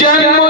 जन्म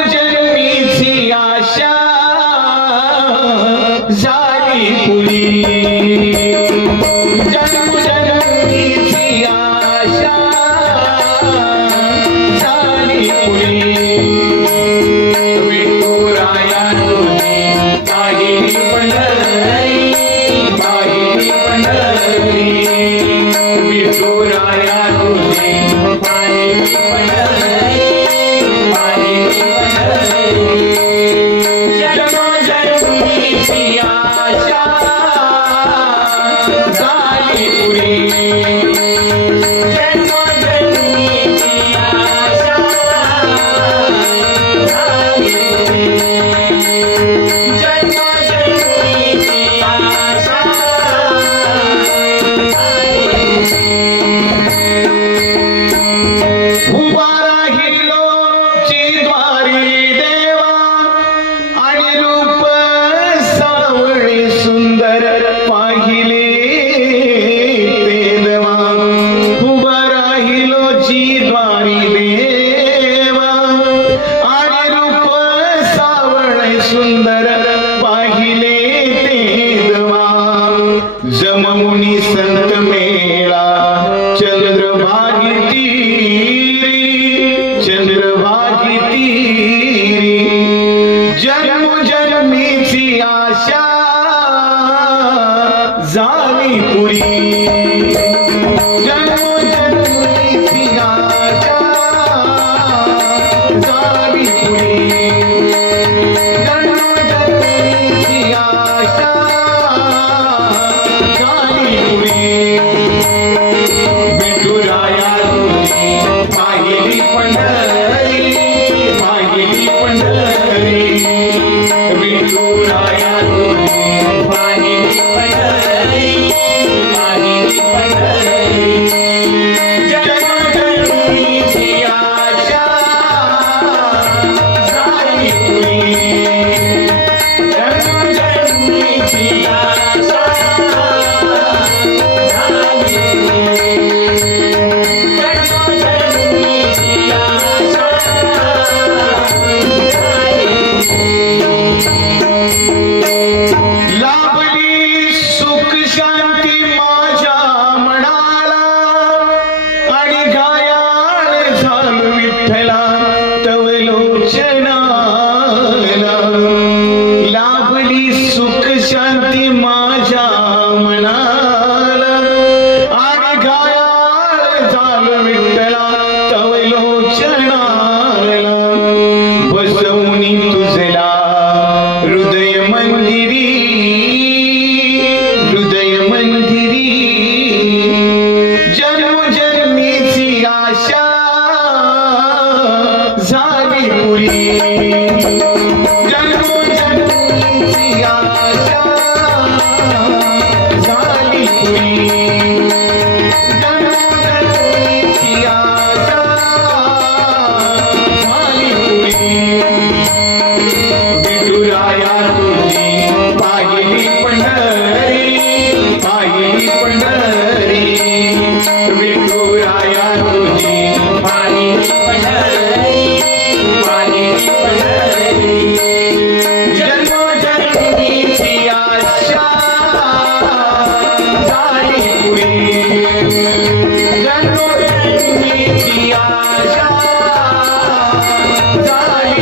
कोणी संत मेळा चंद्रभागी तीरी चंद्रभागी तीरी। जन्म जन्मीची आशा झाली पुरी। जन्म Govindu Naya Krishna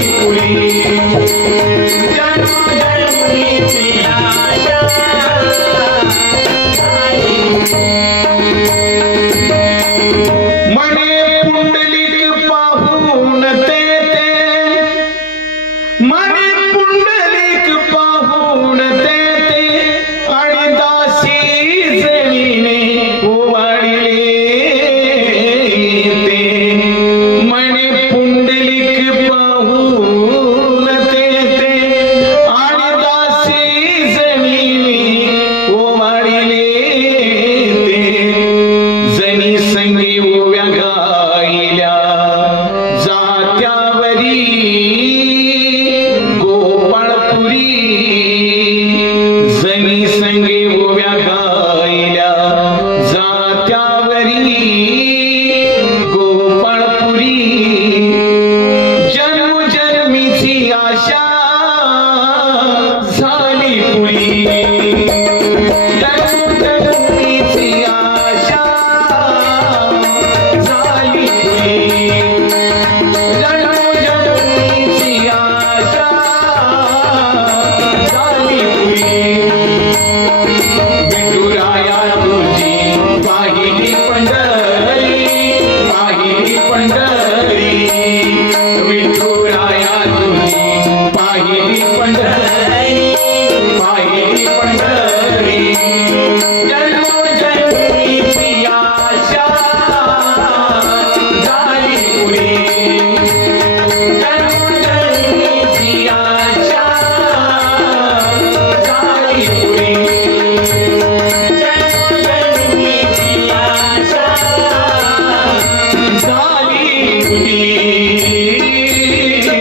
We.